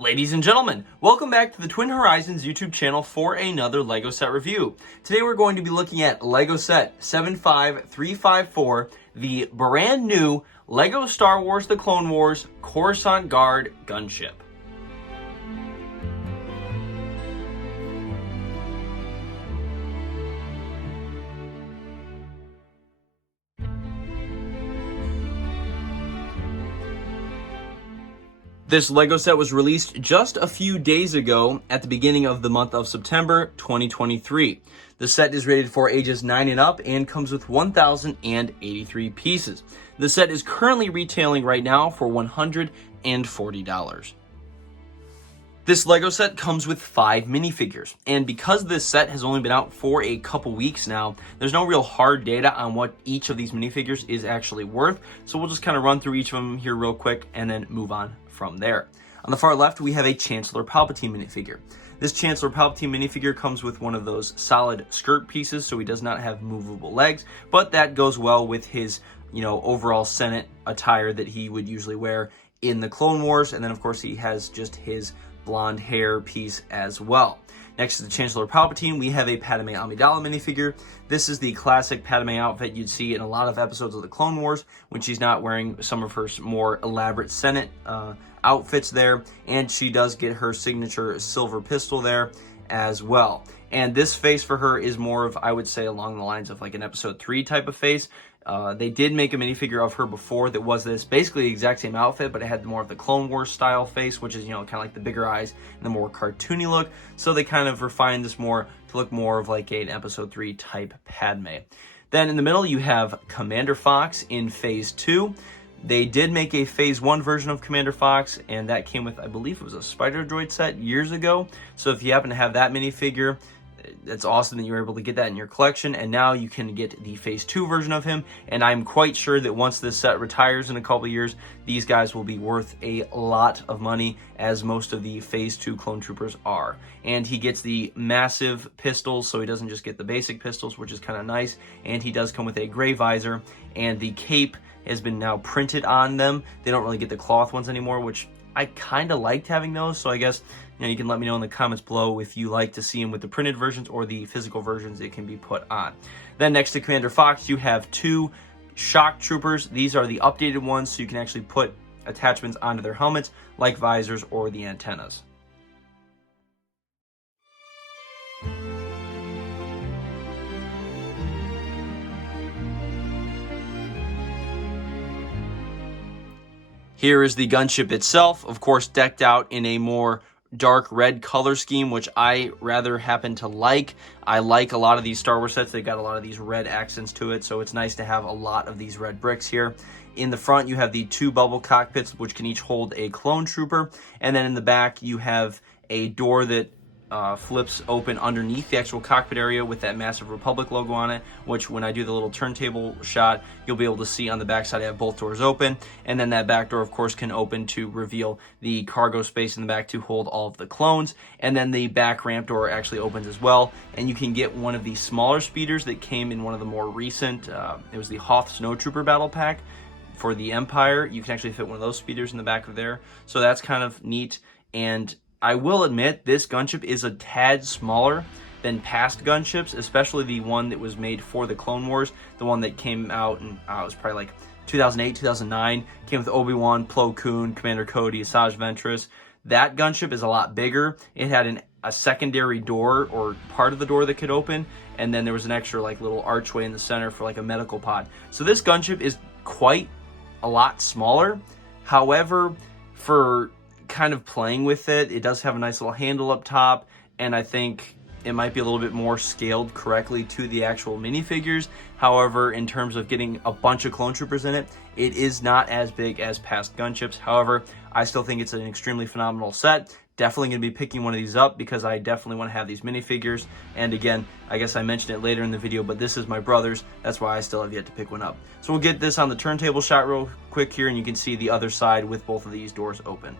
Ladies and gentlemen, welcome back to the Twin Horizons YouTube channel for another LEGO set review. Today we're going to be looking at LEGO set 75354, the brand new LEGO Star Wars The Clone Wars Coruscant Guard Gunship. This LEGO set was released just a few days ago at the beginning of the month of September 2023. The set is rated for ages 9 and up and comes with 1,083 pieces. The set is currently retailing right now for $140. This LEGO set comes with 5 minifigures, and because this set has only been out for a couple weeks now, there's no real hard data on what each of these minifigures is actually worth, so we'll just kind of run through each of them here real quick and then move on from there. On the far left, we have a Chancellor Palpatine minifigure. This Chancellor Palpatine minifigure comes with one of those solid skirt pieces, so he does not have movable legs, but that goes well with his, overall Senate attire that he would usually wear in the Clone Wars, and then of course he has just his blonde hair piece as well. Next to the Chancellor Palpatine, we have a Padme Amidala minifigure. This is the classic Padme outfit you'd see in a lot of episodes of the Clone Wars when she's not wearing some of her more elaborate Senate outfits there, and she does get her signature silver pistol there as well. And this face for her is more of, I would say, along the lines of like an episode 3 type of face. They did make a minifigure of her before that was this basically the exact same outfit, but it had more of the Clone Wars style face, which is, kind of like the bigger eyes and the more cartoony look. So they kind of refined this more to look more of like an episode 3 type Padme. Then in the middle, you have Commander Fox in Phase 2. They did make a Phase 1 version of Commander Fox, and that came with, I believe it was a Spider Droid set years ago. So if you happen to have that minifigure, it's awesome that you were able to get that in your collection, and now you can get the Phase 2 version of him, and I'm quite sure that once this set retires in a couple years, these guys will be worth a lot of money, as most of the Phase 2 clone troopers are. And he gets the massive pistols, so he doesn't just get the basic pistols, which is kind of nice, and he does come with a gray visor, and the cape has been now printed on them. They don't really get the cloth ones anymore, which I kind of liked having those, so I guess you can let me know in the comments below if you like to see them with the printed versions or the physical versions that can be put on. Then next to Commander Fox, you have 2 shock troopers. These are the updated ones, so you can actually put attachments onto their helmets, like visors or the antennas. Here is the gunship itself, of course decked out in a more dark red color scheme, which I rather happen to like. I like a lot of these Star Wars sets. They've got a lot of these red accents to it, so it's nice to have a lot of these red bricks here. In the front, you have the 2 bubble cockpits, which can each hold a clone trooper, and then in the back, you have a door that flips open underneath the actual cockpit area with that massive Republic logo on it, which when I do the little turntable shot, you'll be able to see on the back side I have both doors open, and then that back door of course can open to reveal the cargo space in the back to hold all of the clones, and then the back ramp door actually opens as well, and you can get one of the smaller speeders that came in one of the more recent, it was the Hoth Snowtrooper battle pack for the Empire. You can actually fit one of those speeders in the back of there, so that's kind of neat. And I will admit, this gunship is a tad smaller than past gunships, especially the one that was made for the Clone Wars, the one that came out in, it was probably like 2008, 2009, came with Obi-Wan, Plo Koon, Commander Cody, Asajj Ventress. That gunship is a lot bigger. It had a secondary door, or part of the door that could open, and then there was an extra like little archway in the center for like a medical pod. So this gunship is quite a lot smaller. However, for kind of playing with it, it does have a nice little handle up top, and I think it might be a little bit more scaled correctly to the actual minifigures. However, in terms of getting a bunch of clone troopers in it, it is not as big as past gunships. However, I still think it's an extremely phenomenal set. Definitely going to be picking one of these up because I definitely want to have these minifigures. And again, I guess I mentioned it later in the video, but this is my brother's. That's why I still have yet to pick one up. So we'll get this on the turntable shot real quick here, and you can see the other side with both of these doors open.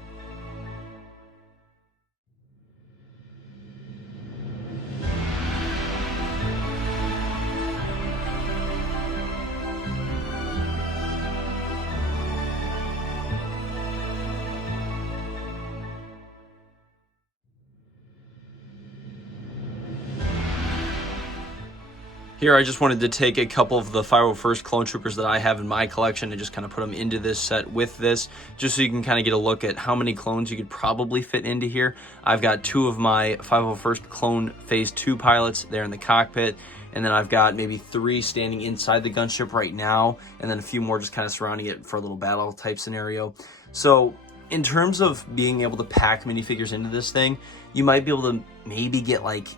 Here, I just wanted to take a couple of the 501st Clone Troopers that I have in my collection and just kind of put them into this set with this, just so you can kind of get a look at how many clones you could probably fit into here. I've got 2 of my 501st Clone Phase 2 pilots there in the cockpit, and then I've got maybe 3 standing inside the gunship right now, and then a few more just kind of surrounding it for a little battle type scenario. So in terms of being able to pack minifigures into this thing, you might be able to maybe get like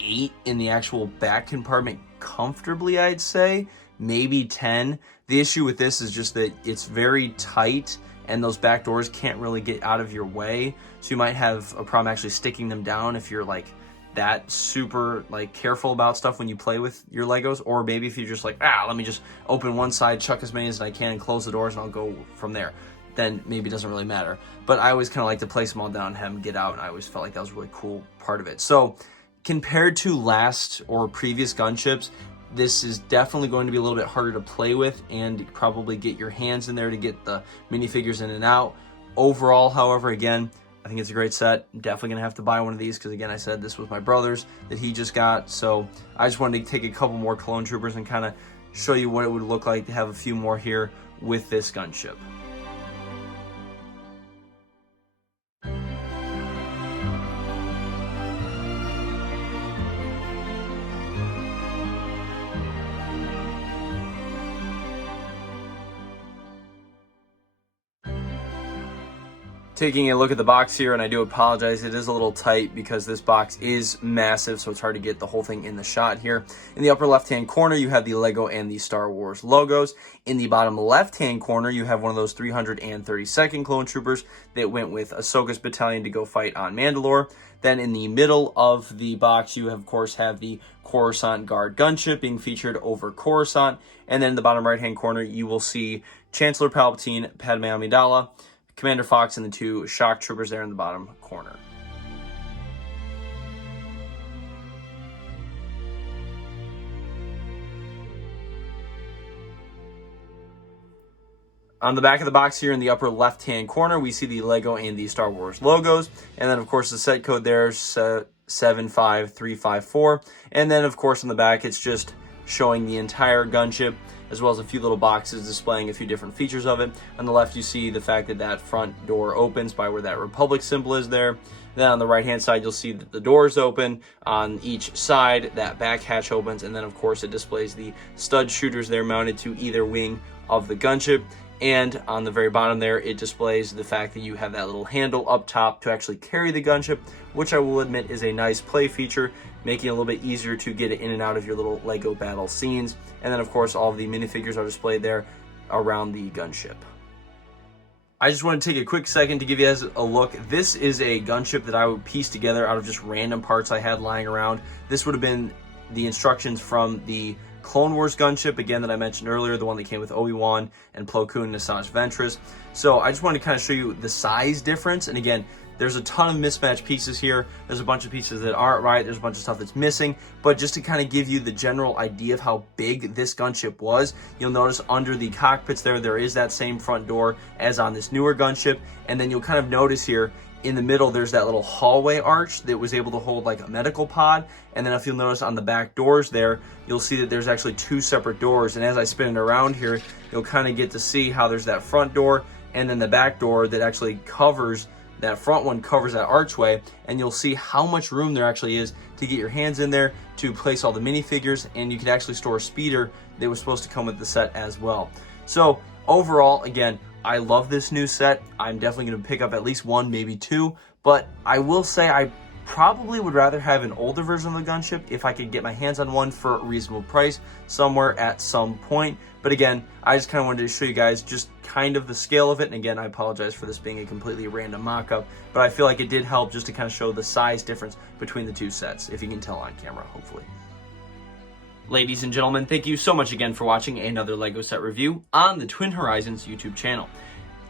8 in the actual back compartment comfortably, I'd say, maybe 10. The issue with this is just that it's very tight and those back doors can't really get out of your way, so you might have a problem actually sticking them down if you're like that super like careful about stuff when you play with your Legos, or maybe if you're just like, let me just open one side, chuck as many as I can and close the doors and I'll go from there, then maybe it doesn't really matter. But I always kind of like to place them all down and have them get out, and I always felt like that was a really cool part of it. So compared to last or previous gunships, this is definitely going to be a little bit harder to play with and probably get your hands in there to get the minifigures in and out. Overall, however, again, I think it's a great set. I'm definitely going to have to buy one of these because, again, I said this was my brother's that he just got. So I just wanted to take a couple more Clone Troopers and kind of show you what it would look like to have a few more here with this gunship. Taking a look at the box here, and I do apologize, it is a little tight because this box is massive, so it's hard to get the whole thing in the shot here. In the upper left-hand corner, you have the Lego and the Star Wars logos. In the bottom left-hand corner, you have one of those 332nd Clone Troopers that went with Ahsoka's battalion to go fight on Mandalore. Then in the middle of the box, you of course have the Coruscant Guard gunship being featured over Coruscant. And then in the bottom right-hand corner, you will see Chancellor Palpatine, Padme Amidala, Commander Fox, and the 2 shock troopers there in the bottom corner. On the back of the box here in the upper left-hand corner, we see the Lego and the Star Wars logos. And then, of course, the set code there is 75354. And then, of course, on the back, it's just showing the entire gunship, as well as a few little boxes displaying a few different features of it. On the left, you see the fact that that front door opens by where that Republic symbol is there. Then on the right-hand side, you'll see that the doors open. On each side, that back hatch opens. And then, of course, it displays the stud shooters there mounted to either wing of the gunship. And on the very bottom there, it displays the fact that you have that little handle up top to actually carry the gunship, which I will admit is a nice play feature, making it a little bit easier to get it in and out of your little Lego battle scenes. And then, of course, all of the minifigures are displayed there around the gunship. I just want to take a quick second to give you guys a look. This is a gunship that I would piece together out of just random parts I had lying around. This would have been the instructions from the Clone Wars gunship, again, that I mentioned earlier, the one that came with Obi-Wan and Plo Koon and Asajj Ventress. So I just wanted to kind of show you the size difference. And again, there's a ton of mismatched pieces here. There's a bunch of pieces that aren't right. There's a bunch of stuff that's missing. But just to kind of give you the general idea of how big this gunship was, you'll notice under the cockpits there is that same front door as on this newer gunship. And then you'll kind of notice here, in the middle, there's that little hallway arch that was able to hold like a medical pod. And then if you'll notice on the back doors there, you'll see that there's actually 2 separate doors. And as I spin it around here, you'll kind of get to see how there's that front door and then the back door that actually covers, that front one covers that archway. And you'll see how much room there actually is to get your hands in there to place all the minifigures. And you could actually store a speeder that was supposed to come with the set as well. So overall, again, I love this new set. I'm definitely going to pick up at least 1, maybe 2. But I will say I probably would rather have an older version of the gunship if I could get my hands on one for a reasonable price somewhere at some point. But again, I just kind of wanted to show you guys just kind of the scale of it. And again, I apologize for this being a completely random mock-up, but I feel like it did help just to kind of show the size difference between the 2 sets, if you can tell on camera, hopefully. Ladies and gentlemen, thank you so much again for watching another LEGO set review on the Twin Horizons YouTube channel.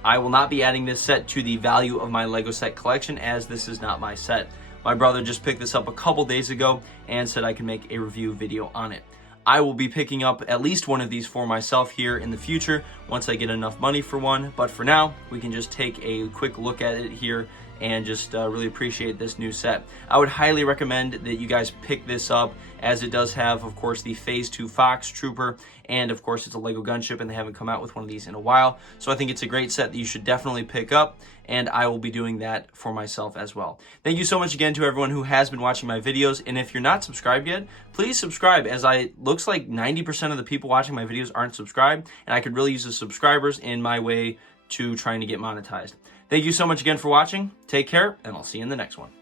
I will not be adding this set to the value of my LEGO set collection, as this is not my set. My brother just picked this up a couple days ago and said I can make a review video on it. I will be picking up at least one of these for myself here in the future once I get enough money for one. But for now, we can just take a quick look at it here and just really appreciate this new set. I would highly recommend that you guys pick this up, as it does have, of course, the Phase 2 Fox Trooper, and of course it's a Lego Gunship, and they haven't come out with one of these in a while. So I think it's a great set that you should definitely pick up, and I will be doing that for myself as well. Thank you so much again to everyone who has been watching my videos, and if you're not subscribed yet, please subscribe, as looks like 90% of the people watching my videos aren't subscribed, and I could really use the subscribers in my way to trying to get monetized. Thank you so much again for watching. Take care, and I'll see you in the next one.